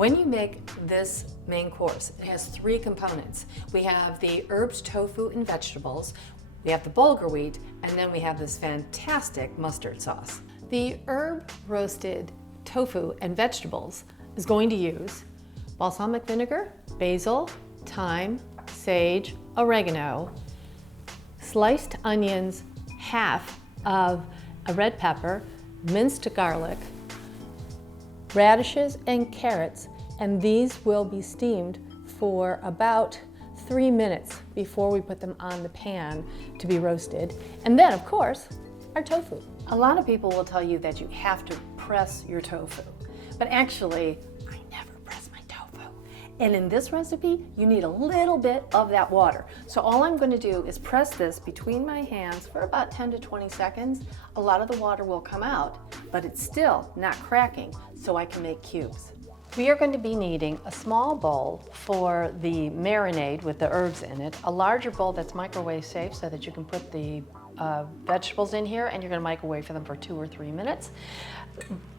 When you make this main course, it has three components. We have the herbs, tofu, and vegetables. We have the bulgur wheat, and then we have this fantastic mustard sauce. The herb roasted tofu and vegetables is going to use balsamic vinegar, basil, thyme, sage, oregano, sliced onions, half of a red pepper, minced garlic, radishes and carrots, and these will be steamed for about 3 minutes before we put them on the pan to be roasted. And then, of course, our tofu. A lot of people will tell you that you have to press your tofu, but actually, I never press my tofu. And in this recipe, you need a little bit of that water. So all I'm going to do is press this between my hands for about 10 to 20 seconds. A lot of the water will come out, but it's still not cracking, so I can make cubes. We are going to be needing a small bowl for the marinade with the herbs in it, a larger bowl that's microwave safe so that you can put the vegetables in here and you're going to microwave for them for 2 or 3 minutes.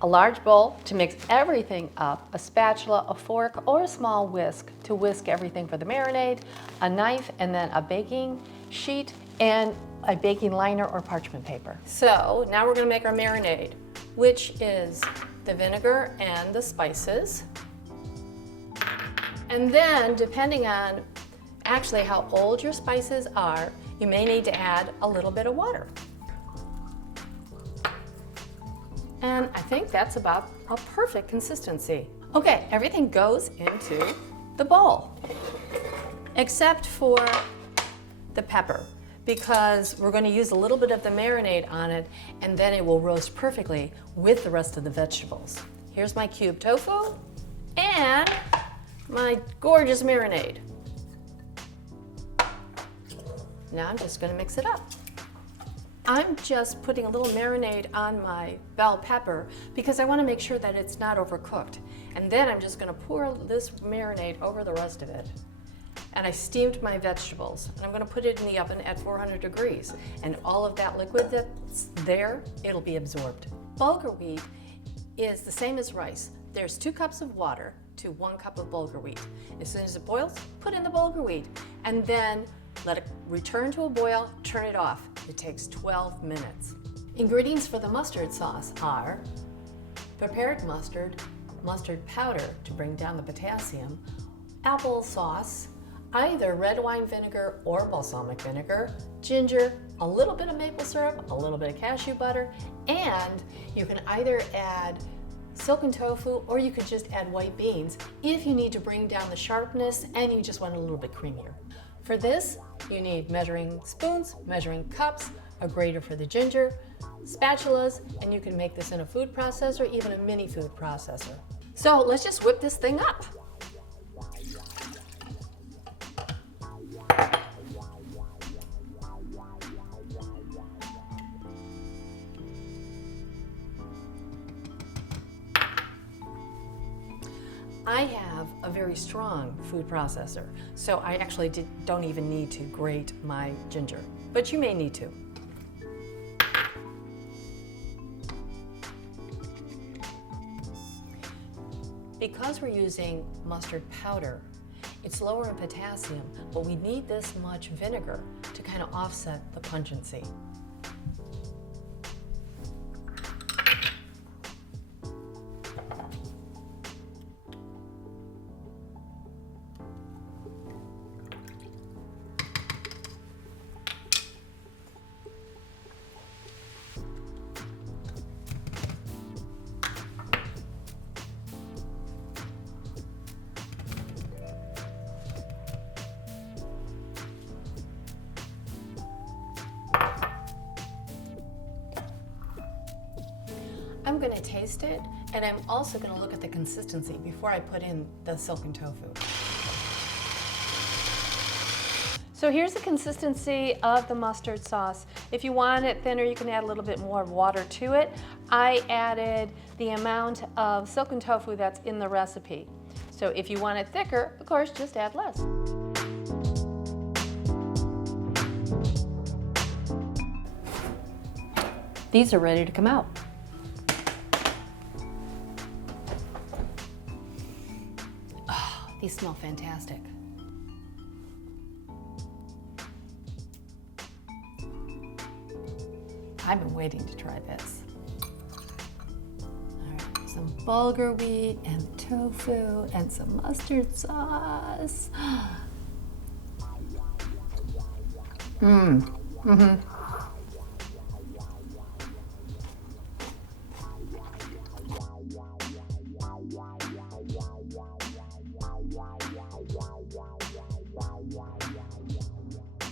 A large bowl to mix everything up, a spatula, a fork, or a small whisk to whisk everything for the marinade, a knife, and then a baking sheet and a baking liner or parchment paper. So now we're going to make our marinade, which is the vinegar and the spices. And then, depending on actually how old your spices are, you may need to add a little bit of water. And I think that's about a perfect consistency. Okay, everything goes into the bowl, except for the pepper, because we're going to use a little bit of the marinade on it, and then it will roast perfectly with the rest of the vegetables. Here's my cube tofu and my gorgeous marinade. Now I'm just going to mix it up. I'm just putting a little marinade on my bell pepper because I want to make sure that it's not overcooked. And then I'm just going to pour this marinade over the rest of it. And I steamed my vegetables, and I'm going to put it in the oven at 400 degrees. And all of that liquid that's there, it'll be absorbed. Bulgur wheat is the same as rice. There's 2 cups of water to 1 cup of bulgur wheat. As soon as it boils, put in the bulgur wheat, and then let it return to a boil, turn it off. It takes 12 minutes. Ingredients for the mustard sauce are prepared mustard, mustard powder to bring down the potassium, apple sauce, either red wine vinegar or balsamic vinegar, ginger, a little bit of maple syrup, a little bit of cashew butter, and you can either add silken tofu or you could just add white beans if you need to bring down the sharpness and you just want it a little bit creamier. For this, you need measuring spoons, measuring cups, a grater for the ginger, spatulas, and you can make this in a food processor, even a mini food processor. So let's just whip this thing up. I have a very strong food processor, so I actually don't even need to grate my ginger, but you may need to. Because we're using mustard powder, it's lower in potassium, but we need this much vinegar to kind of offset the pungency. I'm going to taste it, and I'm also going to look at the consistency before I put in the silken tofu. So here's the consistency of the mustard sauce. If you want it thinner, you can add a little bit more water to it. I added the amount of silken tofu that's in the recipe. So if you want it thicker, of course, just add less. These are ready to come out. These smell fantastic. I've been waiting to try this. All right, some bulgur wheat and tofu and some mustard sauce.